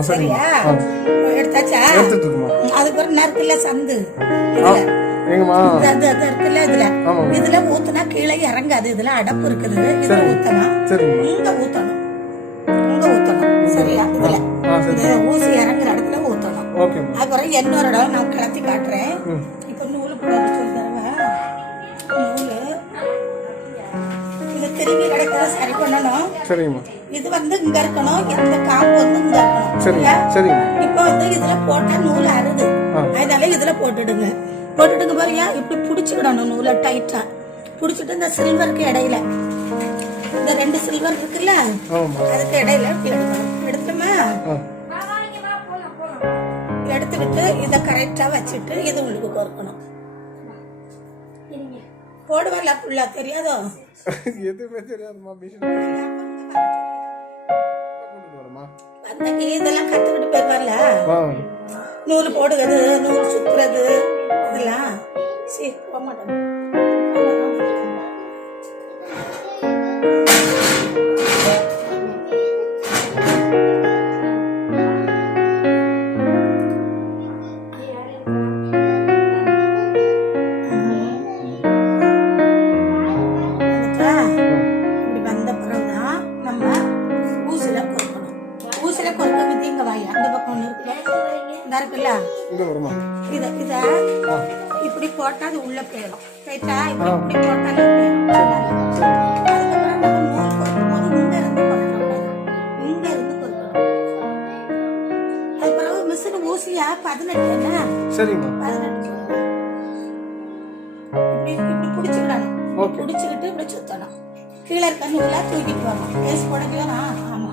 சரியா? எடுத்தாச்சா? எடுத்துட்டு இருக்குமா அதுக்கு ஒரு நறுக்குல சந்து எங்கம்மா? இது- இருக்குல்ல இதுல. இதுல ஊத்துனா கீழே இறங்காது. இதுல அடப்பு இருக்குது. இதுல இங்க ஊத்தணும். இங்க ஊத்தணும். சரியா? இதுல. ஊசி இறங்குற இடத்துல ஊத்தணும். அப்புறம் இன்னொரு இடம் நான் கலத்தி காட்டுறேன். இப்ப நூலு போட இது திரும்பி கிடைக்கிறத சரி பண்ணணும். இது வந்து இங்க இருக்கணும். இந்த காம்பு சரிங்க இப்போ வந்து இதுல போட்டா நூல் அறுது. அதனால இதுல போட்டுடுங்க. போட்டுடுங்க பாருங்க இப்படி புடிச்சுக்கிடணும் நூலை டைட்டா. புடிச்சிட்டு இந்த சில்வருக்கு இடையில. இந்த ரெண்டு சில்வர் இருக்குல்ல அதுக்கு இடையில எடுத்துமா எடுத்துக்கிட்டு இதை கரெக்டா வச்சுட்டு இது உள்ளுக்கு கோர்க்கணும். போடுவல புள்ள தெரியாதோ? எதுவுமே கொண்டுட்டு அந்த இதெல்லாம் கத்துக்கிட்டு போயிருவார்ல ஆ. நூல் போடுறது நூல் சுத்துறது இதெல்லாம். சரி போக மாட்டேன் வாய் அந்த பக்கம் இருக்குல்ல இந்த இருக்குல்ல? இத இத இப்படி போட்டா அது உள்ள போயிடும் ரைட்டா இப்படி இப்படி போட்டாலே அதுக்கப்புறம் நம்ம போது இங்க இருந்து கொறுக்கக்கூடாது இங்க இருந்து. கொறுக்கணும் அது பிறகு மிஷின் ஊசியா? பதினெட்டு என்ன? பதினெட்டு சொல்லுங்க. இப்படி இப்படி பிடிச்சிக்கிடணும். ஓகே. பிடிச்சிக்கிட்டு இப்படி சுத்தணும். கீழே இருக்க நூலா தூக்கிட்டு வரணும் பேஸ் போடலையா ஆமா.